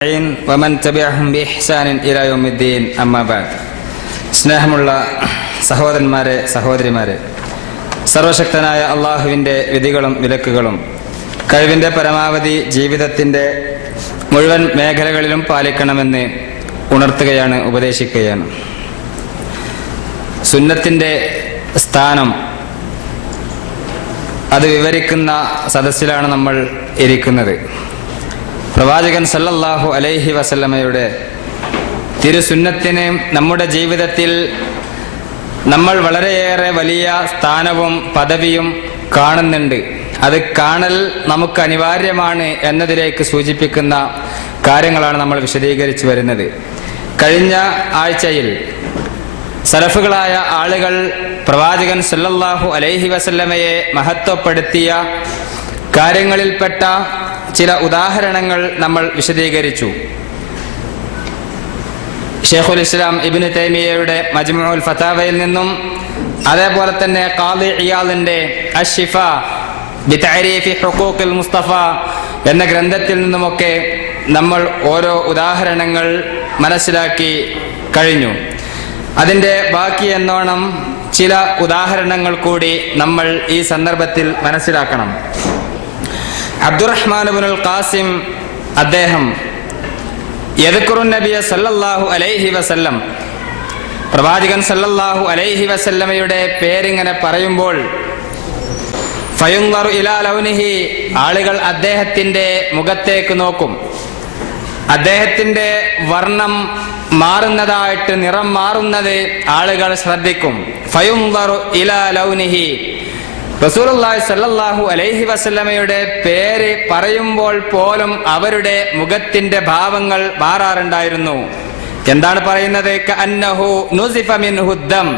ومن تبعهم بإحسان إلى يوم الدين أما بعد. സ്നേഹമുള്ള സഹോദരന്മാരെ, സഹോദരിമാരെ, സർവശക്തനായ അള്ളാഹുവിൻ്റെ വിധികളും വിലക്കുകളും കഴിവിൻ്റെ പരമാവധി ജീവിതത്തിൻ്റെ മുഴുവൻ മേഖലകളിലും പാലിക്കണമെന്ന് ഉണർത്തുകയാണ്, ഉപദേശിക്കുകയാണ്. സുന്നത്തിൻ്റെ സ്ഥാനം അത് വിവരിക്കുന്ന സദസ്സിലാണ് നമ്മൾ ഇരിക്കുന്നത്. പ്രവാചകൻ സല്ലല്ലാഹു അലൈഹി വസല്ലമയുടെ തിരുസുന്നത്തിന് നമ്മുടെ ജീവിതത്തിൽ നമ്മൾ വളരെയേറെ വലിയ സ്ഥാനവും പദവിയും കാണുന്നുണ്ട്. അത് കാണൽ നമുക്ക് അനിവാര്യമാണ് എന്നതിലേക്ക് സൂചിപ്പിക്കുന്ന കാര്യങ്ങളാണ് നമ്മൾ വിശദീകരിച്ചു വരുന്നത്. കഴിഞ്ഞ ആഴ്ചയിൽ സലഫുകളായ ആളുകൾ പ്രവാചകൻ സല്ലല്ലാഹു അലൈഹി വസല്ലമയെ മഹത്വപ്പെടുത്തിയ കാര്യങ്ങളിൽപ്പെട്ട ചില ഉദാഹരണങ്ങൾ നമ്മൾ വിശദീകരിച്ചു. ഷെയ്ഖുൽ ഇസ്ലാം ഇബ്നു തൈമിയ്യയുടെ മജ്മുഉൽ ഫതാവയിൽ നിന്നും, അതേപോലെ തന്നെ ഖാദി ഇയാദിന്റെ അശ്ശിഫ ബിതഅരീഫി ഹുഖൂഖിൽ മുസ്തഫ എന്ന ഗ്രന്ഥത്തിൽ നിന്നുമൊക്കെ നമ്മൾ ഓരോ ഉദാഹരണങ്ങൾ മനസ്സിലാക്കി കഴിഞ്ഞു. അതിൻ്റെ ബാക്കി എന്നോണം ചില ഉദാഹരണങ്ങൾ കൂടി നമ്മൾ ഈ സന്ദർഭത്തിൽ മനസ്സിലാക്കണം. അബ്ദുറഹ്മാൻ ഇബ്നുൽ ഖാസിം അദ്ദേഹം യദ്കുറു നബിയ സല്ലല്ലാഹു അലൈഹി വസല്ലം, പ്രവാചകൻ സല്ലല്ലാഹു അലൈഹി വസല്ലമയുടെ പേരിങ്ങനെ പറയുമ്പോൾ ഫയുൻദറു ഇലാ ലൗനിഹി, ആളുകൾ അദ്ദേഹത്തിന്റെ മുഖത്തേക്ക് നോക്കും. അദ്ദേഹത്തിന്റെ വർണ്ണം മാറുന്നതായിട്ട്, നിറം മാറുന്നത് ആളുകൾ ശ്രദ്ധിക്കും. ഫയുൻദറു ഇലാ ലൗനിഹി, റസൂലുള്ളാഹി സ്വല്ലല്ലാഹു അലൈഹി വസല്ലമയുടെ പേര് പറയുമ്പോൾ പോലും അവരുടെ മുഖത്തിന്റെ ഭാവങ്ങൾ മാറാറുണ്ടായിരുന്നു. എന്താണ് പറയുന്നത്? കഅന്നഹു നുസിഫ മിൻഹു ദം,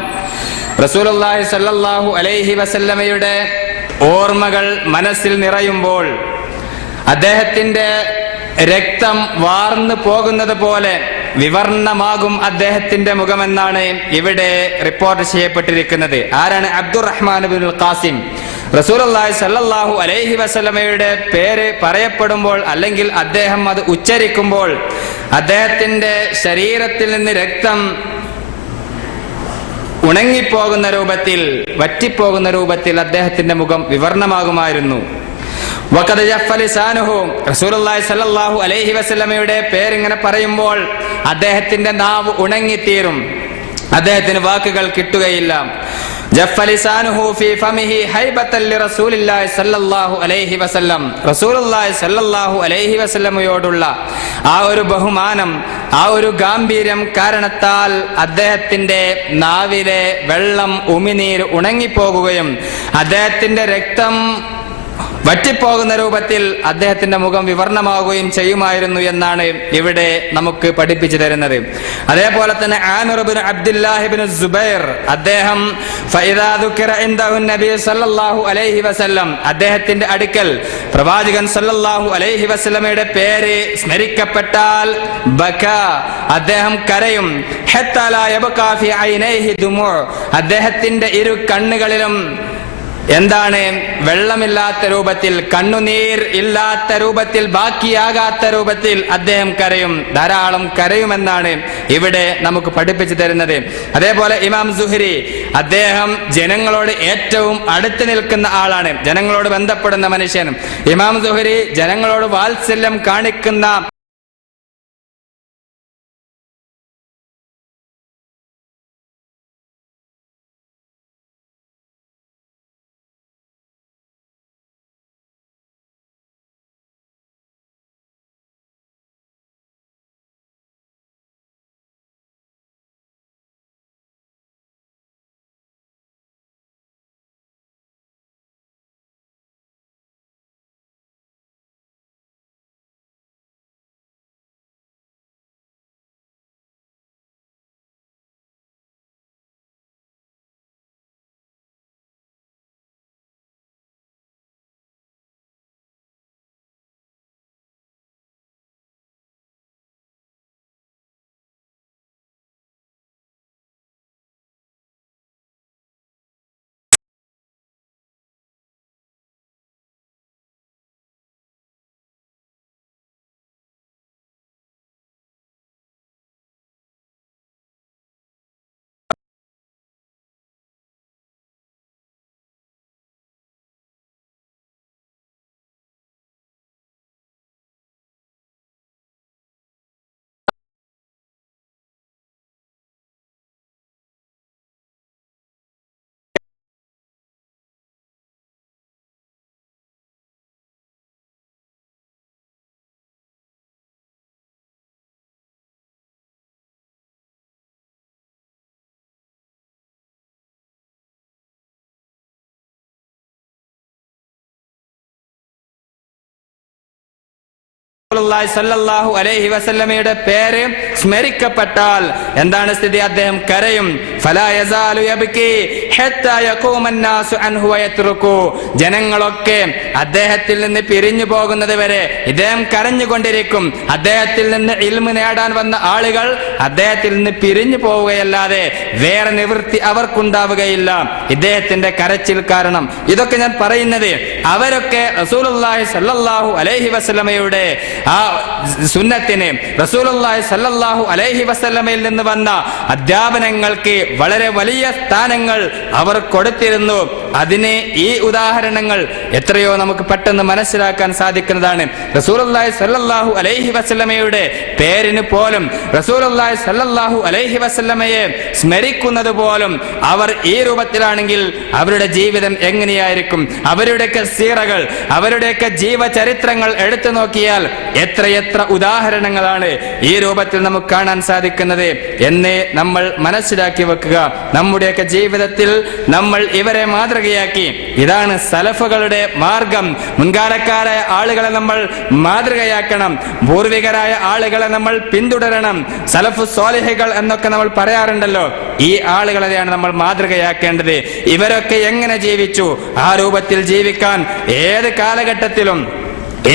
റസൂലുള്ളാഹി സ്വല്ലല്ലാഹു അലൈഹി വസല്ലമയുടെ ഓർമ്മകൾ മനസ്സിൽ നിറയുമ്പോൾ അദ്ദേഹത്തിന്റെ രക്തം വാർന്നു പോകുന്നത് പോലെ വിവർണമാകും അദ്ദേഹത്തിന്റെ മുഖമെന്നാണ് ഇവിടെ റിപ്പോർട്ട് ചെയ്യപ്പെട്ടിരിക്കുന്നത്. ആരാണ്? അബ്ദുറഹ്മാൻ ഇബ്നുൽ ഖാസിം. റസൂലുള്ളാഹി സ്വല്ലല്ലാഹു അലൈഹി വസല്ലമയുടെ പേര് പറയപ്പെടുമ്പോൾ, അല്ലെങ്കിൽ അദ്ദേഹം അത് ഉച്ചരിക്കുമ്പോൾ, അദ്ദേഹത്തിന്റെ ശരീരത്തിൽ നിന്ന് രക്തം ഉണങ്ങിപ്പോകുന്ന രൂപത്തിൽ, വറ്റിപ്പോകുന്ന രൂപത്തിൽ അദ്ദേഹത്തിന്റെ മുഖം വിവർണമാകുമായിരുന്നു. റസൂലുള്ളാഹി സ്വല്ലല്ലാഹു അലൈഹി വസല്ലമയുടെ പേരിങ്ങനെ പറയുമ്പോൾ അദ്ദേഹത്തിന്റെ നാവ് ഉണങ്ങിത്തീരും, അദ്ദേഹത്തിന് വാക്കുകൾ കിട്ടുകയില്ല. റസൂലുള്ളാഹി സ്വല്ലല്ലാഹു അലൈഹി വസല്ലമയോടുള്ള ആ ഒരു ബഹുമാനം, ആ ഒരു ഗാംഭീര്യം കാരണത്താൽ അദ്ദേഹത്തിന്റെ നാവിലെ വെള്ളം, ഉമിനീർ ഉണങ്ങിപ്പോകുകയും അദ്ദേഹത്തിന്റെ രക്തം വറ്റിപ്പോകുന്ന രൂപത്തിൽ അദ്ദേഹത്തിന്റെ മുഖം വിവർണമാവുകയും ചെയ്യുമായിരുന്നു എന്നാണ് ഇവിടെ നമുക്ക് പഠിപ്പിച്ചു തരുന്നത്. അതേപോലെ തന്നെ ആമിർ ഇബ്നു അബ്ദുല്ലാഹി ഇബ്നു സുബൈർ, അദ്ദേഹം ഫഇദാ ദുകിറ ഇൻദഹു നബി സല്ലല്ലാഹു അലൈഹി വസല്ലം, അദ്ദേഹത്തിന്റെ അടുക്കൽ പ്രവാചകൻ സല്ലല്ലാഹു അലൈഹി വസല്ലമയുടെ പേര് സ്മരിക്കപ്പെട്ടാൽ ബക, അദ്ദേഹം കരയും. ഹത്താ ലാ യബ്ഖാ ഫി ഐനൈഹി ദുമൂ, അദ്ദേഹത്തിന്റെ ഇരു കണ്ണുകളിലും എന്താണ്? വെള്ളമില്ലാത്ത രൂപത്തിൽ, കണ്ണുനീർ ഇല്ലാത്ത രൂപത്തിൽ, ബാക്കിയാകാത്ത രൂപത്തിൽ അദ്ദേഹം കരയും, ധാരാളം കരയുമെന്നാണ് ഇവിടെ നമുക്ക് പഠിപ്പിച്ചു തരുന്നത്. അതേപോലെ ഇമാം സുഹരി, അദ്ദേഹം ജനങ്ങളോട് ഏറ്റവും അടുത്ത് നിൽക്കുന്ന ആളാണ്, ജനങ്ങളോട് ബന്ധപ്പെടുന്ന മനുഷ്യൻ. ഇമാം സുഹരി ജനങ്ങളോട് വാത്സല്യം കാണിക്കുന്ന റസൂലുള്ളാഹി സ്വല്ലല്ലാഹു അലൈഹി വസല്ലമയുടെ പേര് സ്മരിക്കപ്പെട്ടാൽ എന്താണ് സ്ഥിതി? അദ്ദേഹം കരയും. ഫലാ യസാലു യബ്കി ഹത്താ യഖൂമ അന്നാസു അൻഹു വയത്റുകു. ജനങ്ങളൊക്കെ അദ്ദേഹത്തിൽ നിന്ന് പിരിഞ്ഞു പോകുന്നത് വരെ ഇദ്ദേഹം കരഞ്ഞുകൊണ്ടിരിക്കും. അദ്ദേഹത്തിൽ നിന്ന് ഇൽമു നേടാൻ വന്ന ആളുകൾ അദ്ദേഹത്തിൽ നിന്ന് പിരിഞ്ഞു പോവുകയല്ലാതെ വേറെ നിവൃത്തി അവർക്കുണ്ടാവുകയില്ല ഇദ്ദേഹത്തിന്റെ കരച്ചിൽ കാരണം. ഇതൊക്കെ ഞാൻ പറയുന്നത് അവരൊക്കെ റസൂലുള്ളാഹി സ്വല്ലല്ലാഹു അലൈഹി വസല്ലമയുടെ ആ സുന്നത്തിന്, റസൂലുള്ളാഹി സ്വല്ലല്ലാഹു അലൈഹി വസല്ലമയിൽ നിന്ന് വന്ന അധ്യാപനങ്ങൾക്ക് വളരെ വലിയ സ്ഥാനങ്ങൾ അവർ കൊടുത്തിരുന്നു. അതിന് ഈ ഉദാഹരണങ്ങൾ എത്രയോ നമുക്ക് പെട്ടെന്ന് മനസ്സിലാക്കാൻ സാധിക്കുന്നതാണ്. റസൂലുള്ളാഹി സ്വല്ലല്ലാഹു അലൈഹി വസല്ലമയുടെ പേരിന് പോലും, റസൂലുള്ളാഹി സ്വല്ലല്ലാഹു അലൈഹി വസല്ലമയെ സ്മരിക്കുന്നത് പോലും അവർ ഈ രൂപത്തിലാണെങ്കിൽ അവരുടെ ജീവിതം എങ്ങനെയായിരിക്കും? അവരുടെയൊക്കെ സീറകൾ, അവരുടെയൊക്കെ ജീവചരിത്രങ്ങൾ എടുത്തു നോക്കിയാൽ എത്രയെത്ര ഉദാഹരണങ്ങളാണ് ഈ രൂപത്തിൽ നമുക്ക് കാണാൻ സാധിക്കുന്നത് എന്ന് നമ്മൾ മനസ്സിലാക്കി വെക്കുക. നമ്മുടെയൊക്കെ ജീവിതത്തിൽ നമ്മൾ ഇവരെ മാതൃകയാക്കി, ഇതാണ് സലഫുകളുടെ മാർഗം. മുൻകാലക്കാരായ ആളുകളെ നമ്മൾ മാതൃകയാക്കണം, പൂർവികരായ ആളുകളെ നമ്മൾ പിന്തുടരണം. സലഫു സ്വാലിഹുകൾ എന്നൊക്കെ നമ്മൾ പറയാറുണ്ടല്ലോ, ഈ ആളുകളെയാണ് നമ്മൾ മാതൃകയാക്കേണ്ടത്. ഇവരൊക്കെ എങ്ങനെ ജീവിച്ചു, ആ രൂപത്തിൽ ജീവിക്കാൻ ഏത് കാലഘട്ടത്തിലും,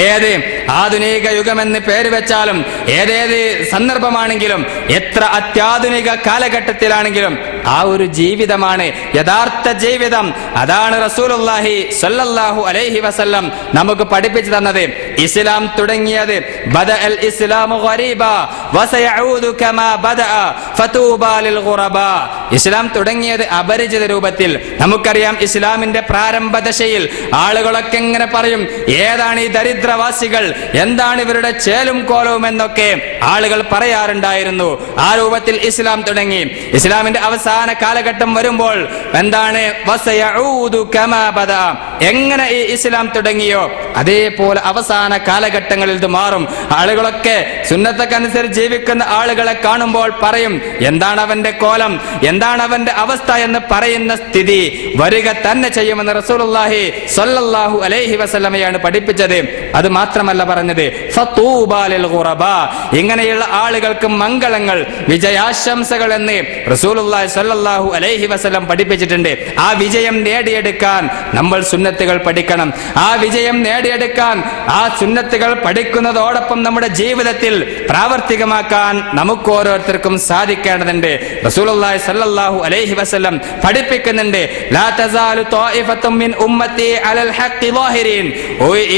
ഏത് ആധുനിക യുഗമെന്ന് പേര് വെച്ചാലും, ഏതേത് സന്ദർഭമാണെങ്കിലും, എത്ര അത്യാധുനിക കാലഘട്ടത്തിലാണെങ്കിലും ആ ഒരു ജീവിതമാണ് യഥാർത്ഥ ജീവിതം. അതാണ് റസൂലുള്ളാഹി സ്വല്ലല്ലാഹു അലൈഹി വസല്ലം നമുക്ക് പഠിപ്പിച്ചു തന്നത്. ഇസ്ലാം തുടങ്ങിയത് ബദഅൽ ഇസ്ലാമു ഗരീബാ വസയഊദു കമാ ബദഅ ഫതൂബാ ലിൽ ഗുറബാ. ഇസ്ലാം തുടങ്ങിയത് അപരിചിത രൂപത്തിൽ. നമുക്കറിയാം ഇസ്ലാമിന്റെ പ്രാരംഭ ദശയിൽ ആളുകളൊക്കെ എങ്ങനെ പറയും, ഏതാണ് ഈ ദരിദ്രവാസികൾ, എന്താണ് ഇവരുടെ ചേലും കോലവും എന്നൊക്കെ ആളുകൾ പറയാറുണ്ടായിരുന്നു. ആ രൂപത്തിൽ ഇസ്ലാം തുടങ്ങി. ഇസ്ലാമിന്റെ അവസാന കാലഘട്ടം വരുമ്പോൾ എന്താണ്? വസയഊദു കമാ ബദഅ. എങ്ങനെ ഈ ഇസ്ലാം തുടങ്ങിയോ അതേപോലെ അവസാന കാലഘട്ടങ്ങളിൽ ഇത് മാറും. ആളുകളൊക്കെ സുന്നത്തൊക്കെ അനുസരിച്ച് ജീവിക്കുന്ന ആളുകളെ കാണുമ്പോൾ പറയും, എന്താണ് അവന്റെ കോലം, എന്താണ് അവന്റെ അവസ്ഥ എന്ന് പറയുന്ന സ്ഥിതി വരിക തന്നെ ചെയ്യുമെന്ന് റസൂലുള്ളാഹി സ്വല്ലല്ലാഹു അലൈഹി വസല്ലമയാണ് പഠിപ്പിച്ചത്. അത് മാത്രമല്ല പറഞ്ഞത്, ഫതൂബാ ലിൽ ഗുറബാ. ഇങ്ങനെയുള്ള ആളുകൾക്ക് മംഗളങ്ങൾ, വിജയാശംസകൾ എന്ന് റസൂലുള്ളാഹി സ്വല്ലല്ലാഹു അലൈഹി വസല്ലം പഠിപ്പിച്ചിട്ടുണ്ട്. ആ വിജയം നേടിയെടുക്കാൻ നമ്മൾ സുന്നത്തുകൾ പഠിക്കണം. ആ വിജയം നേടിയെടുക്കാൻ ആ സുന്നത്തുകൾ പഠിക്കുന്നതോടൊപ്പം നമ്മുടെ ജീവിതത്തിൽ പ്രാവർത്തികമാക്കാൻ നമുക്ക് ഓരോരുത്തർക്കും സാധിക്കേണ്ടതുണ്ട്. റസൂലുള്ളാഹി സ്വല്ലല്ലാഹു അലൈഹി വസല്ലം പഠിപ്പിക്കുന്നുണ്ട്, ലാ തസാലു ത്വായിഫത്തും മിൻ ഉമ്മത്തി അലൽ ഹഖ് ളാഹിരീൻ.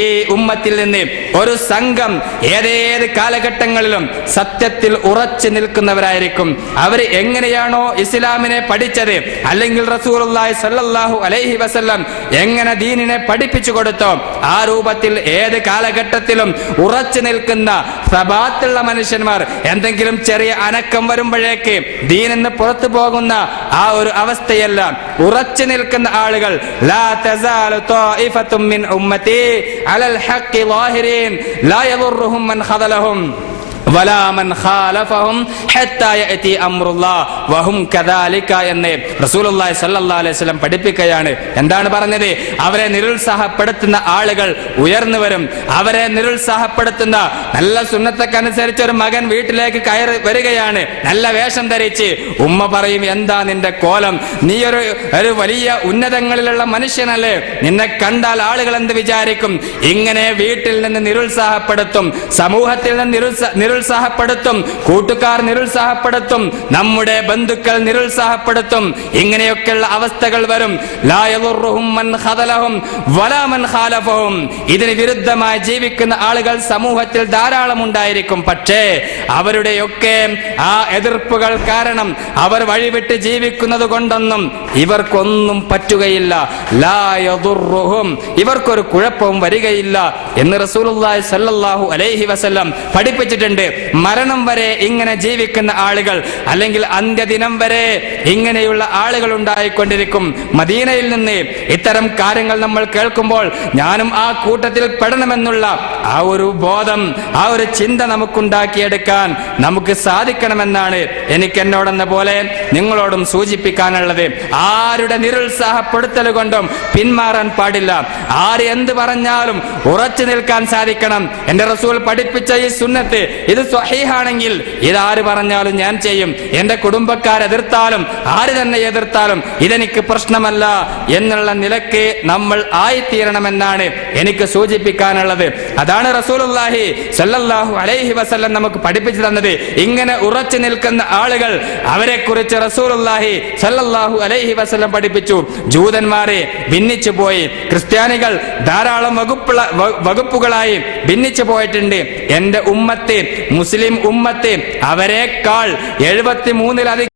ഈ ഉമ്മത്തിൽ നിന്ന് ഒരു സംഘം ഏതേത് കാലഘട്ടങ്ങളിലും സത്യത്തിൽ ഉറച്ചു നിൽക്കുന്നവരായിരിക്കും. അവർ എങ്ങനെയാണോ ഇസ്ലാമിനെ പഠിച്ചത്, അല്ലെങ്കിൽ റസൂലുള്ളാഹി സ്വല്ലല്ലാഹു അലൈഹി വസല്ലം എങ്ങനെ ദീനിനെ പഠിപ്പിച്ചു കൊടുത്തോ ആ രൂപത്തിൽ ഏത് കാലഘട്ടത്തിലും ഉറച്ചു നിൽക്കുന്ന സബാത്തുള്ള മനുഷ്യന്മാർ, എന്തെങ്കിലും ചെറിയ അനക്കം വരുമ്പോഴേക്ക് ദീനിന്ന് പുറത്തു പോകുന്ന ആ ഒരു അവസ്ഥയല്ല, ഉറച്ചു നിൽക്കുന്ന ആളുകൾ. ലാ തസാലു ത്വായിഫത്തും മിൻ ഉമ്മത്തി അലൽ ഹഖ് ളാഹിരീൻ ലാ യദുർറുഹും മൻ ഖദലഹും വലാ മൻ ഖാലഫഹും ഹത്താ യഅതി അംറുല്ലാഹ് വഹും കദാലിക എന്ന് റസൂലുള്ളാഹി സ്വല്ലല്ലാഹു അലൈഹി വസല്ലം പഠിപ്പിക്കുകയാണ്. എന്താണ് പറഞ്ഞത്? അവരെ നിരുത്സാഹപ്പെടുത്തുന്ന ആളുകൾ ഉയർന്നു വരും. അവരെ നിരുത്സാഹപ്പെടുത്തുന്ന, നല്ല സുന്നത്തൊക്കെ അനുസരിച്ച് ഒരു മകൻ വീട്ടിലേക്ക് കയറി വരികയാണ്, നല്ല വേഷം ധരിച്ച്. ഉമ്മ പറയും, എന്താ നിന്റെ കോലം, നീ ഒരു വലിയ ഉന്നതങ്ങളിലുള്ള മനുഷ്യനല്ലേ, നിന്നെ കണ്ടാൽ ആളുകൾ എന്ത് വിചാരിക്കും? ഇങ്ങനെ വീട്ടിൽ നിന്ന് നിരുത്സാഹപ്പെടുത്തും, സമൂഹത്തിൽ നിന്ന് നിരുത്സാഹപ്പെടുത്തും, കൂട്ടുകാർ നിരുത്സാഹപ്പെടുത്തും, നമ്മുടെ ബന്ധുക്കൾ നിരുത്സാഹപ്പെടുത്തും. ഇങ്ങനെയൊക്കെയുള്ള അവസ്ഥകൾ വരും. ലാ യദുർറുഹും മൻ ഖദലഹും വലാ മൻ ഖാലഫഹും. ഇതിന് വിരുദ്ധമായി ജീവിക്കുന്ന ആളുകൾ സമൂഹത്തിൽ ധാരാളം ഉണ്ടായിരിക്കും. പക്ഷേ അവരുടെയൊക്കെ ആ എതിർപ്പുകൾ കാരണം, അവർ വഴിവിട്ട് ജീവിക്കുന്നത് കൊണ്ടൊന്നും ഇവർക്കൊന്നും പറ്റുകയില്ല. ലാ യദുർറുഹും, ഇവർക്കൊരു കുഴപ്പവും വരികയില്ല എന്ന് റസൂലുള്ളാഹി സ്വല്ലല്ലാഹു അലൈഹി വസല്ലം പഠിപ്പിച്ചിട്ടുണ്ട്. പഠിപ്പിച്ചിട്ടുണ്ട്. മരണം വരെ ഇങ്ങനെ ജീവിക്കുന്ന ആളുകൾ, അല്ലെങ്കിൽ അന്ത്യദിനം വരെ ഇങ്ങനെയുള്ള ആളുകൾ ഉണ്ടായിക്കൊണ്ടിരിക്കും. മദീനയിൽ നിന്ന് ഇത്തരം കാര്യങ്ങൾ നമ്മൾ കേൾക്കുമ്പോൾ ഞാനും ആ കൂട്ടത്തിൽ പെടണമെന്നുള്ള ആ ഒരു ബോധം, ആ ഒരു ചിന്ത നമുക്കുണ്ടാക്കിയെടുക്കാൻ നമുക്ക് സാധിക്കണമെന്നാണ് എനിക്ക് എന്നോടെന്ന പോലെ നിങ്ങളോടും സൂചിപ്പിക്കാനുള്ളത്. ആരുടെ നിരുത്സാഹപ്പെടുത്തൽ കൊണ്ടും പിന്മാറാൻ പാടില്ല. ആര് എന്ത് പറഞ്ഞാലും ഉറച്ചു നിൽക്കാൻ സാധിക്കണം. എന്റെ റസൂൽ പഠിപ്പിച്ച ഈ സുന്നത്ത് ഇത് സ്വഹീഹാണെങ്കിൽ ഇതാര് പറഞ്ഞാലും ഞാൻ ചെയ്യും. എന്റെ കുടുംബക്കാർ എതിർത്താലും ആര് തന്നെ എതിർത്താലും ഇതെനിക്ക് പ്രശ്നമല്ല എന്നുള്ള നിലക്ക് നമ്മൾ ആയിത്തീരണമെന്നാണ് എനിക്ക് സൂചിപ്പിക്കാനുള്ളത്. അതാണ് റസൂലുള്ളാഹി സ്വല്ലല്ലാഹു അലൈഹി വസല്ലം നമുക്ക് പഠിപ്പിച്ചു തന്നത്. ഇങ്ങനെ ഉറച്ചു നിൽക്കുന്ന ആളുകൾ, അവരെ കുറിച്ച് റസൂലുള്ളാഹി സ്വല്ലല്ലാഹു അലൈഹി വസല്ലം പഠിപ്പിച്ചു. ജൂതന്മാരെ ഭിന്നിച്ചു പോയി, ക്രിസ്ത്യാനികൾ ധാരാളം വകുപ്പുകളായി ഭിന്നിച്ചു പോയിട്ടുണ്ട്. എന്റെ ഉമ്മത്ത്, മുസ്ലിം ഉമ്മത്ത് അവരെക്കാൾ 73